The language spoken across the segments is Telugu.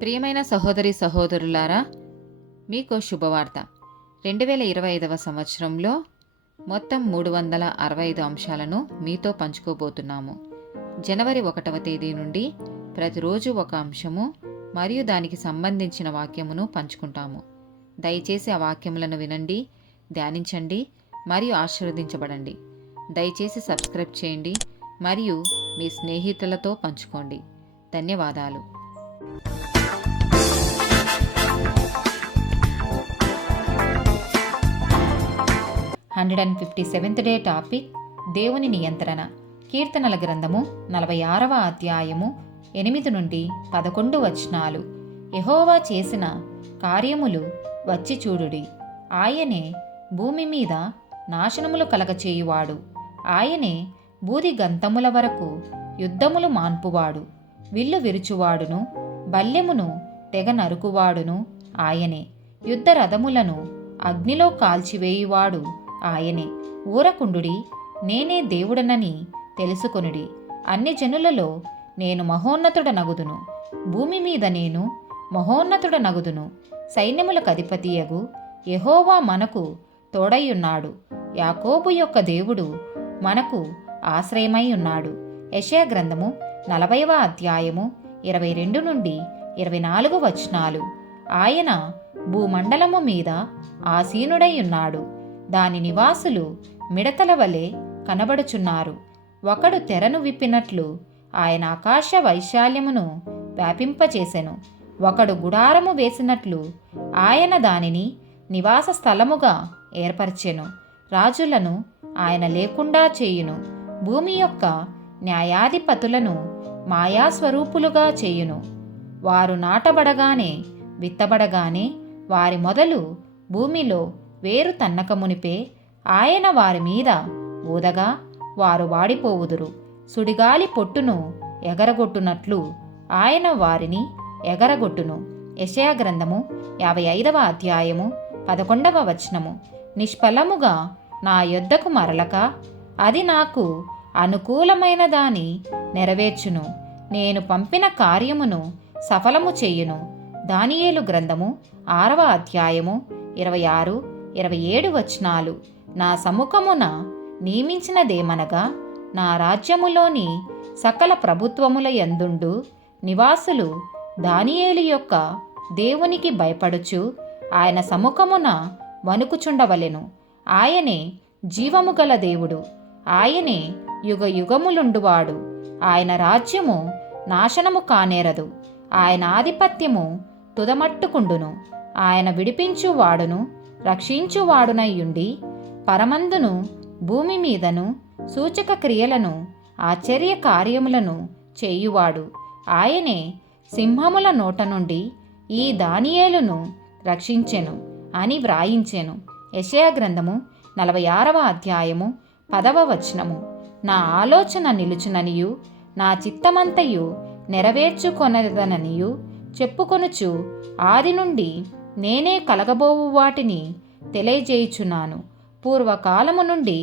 ప్రియమైన సహోదరి సహోదరులారా, మీకు శుభవార్త. 2025 సంవత్సరంలో మొత్తం 365 అంశాలను మీతో పంచుకోబోతున్నాము. జనవరి 1వ తేదీ నుండి ప్రతిరోజు ఒక అంశము మరియు దానికి సంబంధించిన వాక్యమును పంచుకుంటాము. దయచేసి ఆ వాక్యములను వినండి, ధ్యానించండి మరియు ఆశీర్వదించబడండి. దయచేసి సబ్స్క్రైబ్ చేయండి మరియు మీ స్నేహితులతో పంచుకోండి. ధన్యవాదాలు. 157th డే టాపిక్ దేవుని నియంత్రణ. కీర్తనల గ్రంథము 46వ అధ్యాయము 8 నుండి 11 వచనాలు. యెహోవా చేసిన కార్యములు వచ్చి చూడుడి. ఆయనే భూమి మీద నాశనములు కలగచేయువాడు. ఆయనే బూది గంతముల వరకు యుద్ధములు మాన్పువాడు. విల్లు విరుచువాడును బల్లెమును తెగ నరుకువాడును ఆయనే. యుద్ధ రథములను అగ్నిలో కాల్చివేయువాడు ఆయనే. ఊరకుండుడి, నేనే దేవుడనని తెలుసుకొనుడి. అన్ని జనులలో నేను మహోన్నతుడనగుదును. భూమి మీద నేను మహోన్నతుడనగుదును. సైన్యములకు అధిపతియగు యెహోవా మనకు తోడైయున్నాడు. యాకోబు యొక్క దేవుడు మనకు ఆశ్రయమై ఉన్నాడు. యెషయా గ్రంథము 40వ అధ్యాయము 22 నుండి 24 వచనాలు. ఆయన భూమండలము మీద ఆసీనుడై ఉన్నాడు. దాని నివాసులు మిడతల వలె కనబడుచున్నారు. ఒకడు తెరను విప్పినట్లు ఆయన ఆకాశ వైశాల్యమును వ్యాపింపచేసెను. ఒకడు గుడారము వేసినట్లు ఆయన దానిని నివాస స్థలముగా ఏర్పరచెను. రాజులను ఆయన లేకుండా చేయును. భూమి యొక్క న్యాయాధిపతులను మాయాస్వరూపులుగా చేయును. వారు నాటబడగానే విత్తబడగానే వారి మొదలు భూమిలో వేరు తన్నకమునిపే ఆయన వారి మీద ఊదగా వారు వాడిపోవుదురు. సుడిగాలి పొట్టును ఎగరగొట్టునట్లు ఆయన వారిని ఎగరగొట్టును. యెషయా గ్రంథము 55వ అధ్యాయము 11వ వచనము. నిష్ఫలముగా నా యొద్దకు మరలక అది నాకు అనుకూలమైన దాని నెరవేర్చును. నేను పంపిన కార్యమును సఫలము చెయ్యును. దానియేలు గ్రంథము 6వ అధ్యాయము 26, 27 వచనాలు. నా సముఖమున నియమించినదేమనగా నా రాజ్యములోని సకల ప్రభుత్వముల యందుండు నివాసులు దానియేలు యొక్క దేవునికి భయపడుచు ఆయన సముఖమున వణుకుచుండవలెను. ఆయనే జీవము గల దేవుడు. ఆయనే యుగ యుగములుండువాడు. ఆయన రాజ్యము నాశనము కానేరదు. ఆయన ఆధిపత్యము తుదమట్టుకుండును. ఆయన విడిపించువాడును రక్షించువాడునయ్యుండి పరమందును భూమి మీదను సూచక క్రియలను ఆశ్చర్య కార్యములను చేయువాడు. ఆయనే సింహముల నోట నుండి ఈ దానియేలును రక్షించెను అని వ్రాయించెను. యెషయా గ్రంథము 46వ అధ్యాయము 10వ వచనము. నా ఆలోచన నిలుచుననియు నా చిత్తమంతయు నెరవేర్చుకొనదననియు చెప్పుకొనుచు ఆది నుండి నేనే కలగబోవు వాటిని తెలియజేయుచున్నాను. పూర్వకాలము నుండి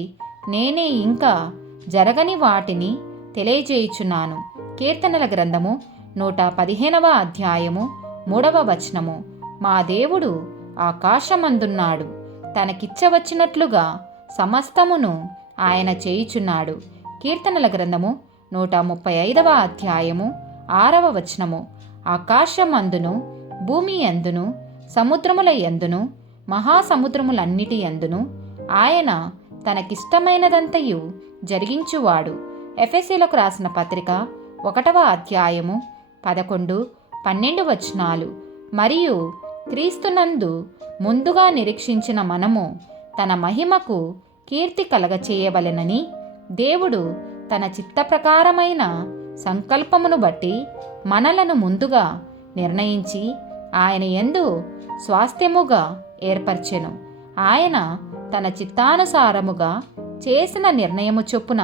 నేనే ఇంకా జరగని వాటిని తెలియజేయుచున్నాను. కీర్తనల గ్రంథము 115వ అధ్యాయము 3వ వచనము. మా దేవుడు ఆకాశమందున్నాడు. తనకిచ్చవచ్చినట్లుగా సమస్తమును ఆయన చేయుచున్నాడు. కీర్తనల గ్రంథము 135వ అధ్యాయము 6వ వచనము. ఆకాశమందును భూమి యందును సముద్రముల యందును మహాసముద్రములన్నిటి యందును ఆయన తనకిష్టమైనదంతయు జరిగించువాడు. ఎఫెసీలకు రాసిన పత్రిక 1వ అధ్యాయము 11, 12 వచనాలు. మరియు క్రీస్తునందు ముందుగా నిరీక్షించిన మనము తన మహిమకు కీర్తి కలగచేయవలెనని దేవుడు తన చిత్తప్రకారమైన సంకల్పమును బట్టి మనలను ముందుగా నిర్ణయించి ఆయన యందు స్వాస్థ్యముగా ఏర్పరచెను. ఆయన తన చిత్తానుసారముగా చేసిన నిర్ణయము చొప్పున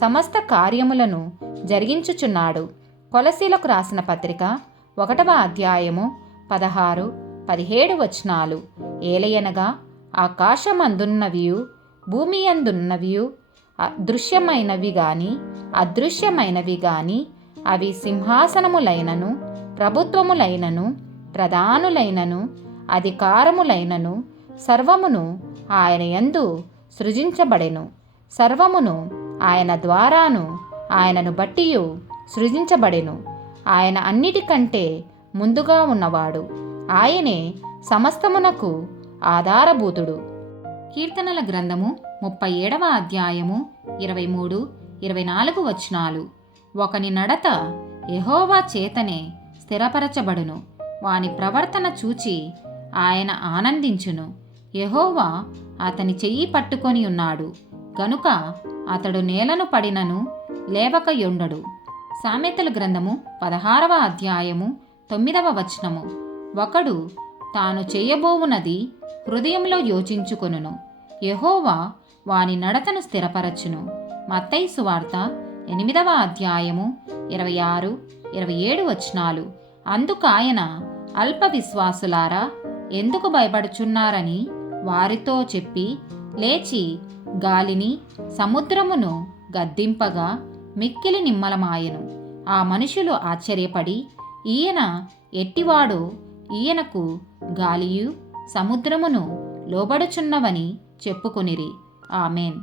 సమస్త కార్యములను జరిగించుచున్నాడు. కొలసీలకు రాసిన పత్రిక 1వ అధ్యాయము 16, 17 వచనాలు. ఏలయనగా ఆకాశమందున్నవియు భూమి యందున్నవియు దృశ్యమైనవి గాని అదృశ్యమైనవి గాని అవి సింహాసనములైనను ప్రభుత్వములైనను ప్రధానులైనను అధికారములైనను సర్వమును ఆయన యందు సృజించబడెను. సర్వమును ఆయన ద్వారాను ఆయనను బట్టియు సృజించబడెను. ఆయన అన్నిటికంటే ముందుగా ఉన్నవాడు. ఆయనే సమస్తమునకు ఆధారభూతుడు. కీర్తనల గ్రంథము 37వ అధ్యాయము 23, 24 వచనాలు. ఒకని నడత యెహోవా చేతనే స్థిరపరచబడును. వాని ప్రవర్తన చూచి ఆయన ఆనందించును. యెహోవా అతని చెయ్యి పట్టుకొని ఉన్నాడు గనుక అతడు నేలను పడినను లేవక యుండడు. సామెతల గ్రంథము 16వ అధ్యాయము 9వ వచనము. ఒకడు తాను చేయబోవునది హృదయంలో యోచించుకొనును. యెహోవా వాని నడతను స్థిరపరచును. మత్తయి సువార్త 8వ అధ్యాయము 26, 27 వచనాలు. అందుకాయన అల్ప విశ్వాసులారా ఎందుకు భయపడుచున్నారని వారితో చెప్పి లేచి గాలిని సముద్రమును గద్దింపగా మిక్కిలి నిమ్మలమాయెను. ఆ మనుషులు ఆశ్చర్యపడి ఈయన ఎట్టివాడో, ఈయనకు గాలియు సముద్రమును లోబడుచున్నవని చెప్పుకొనిరి. ఆమేన్.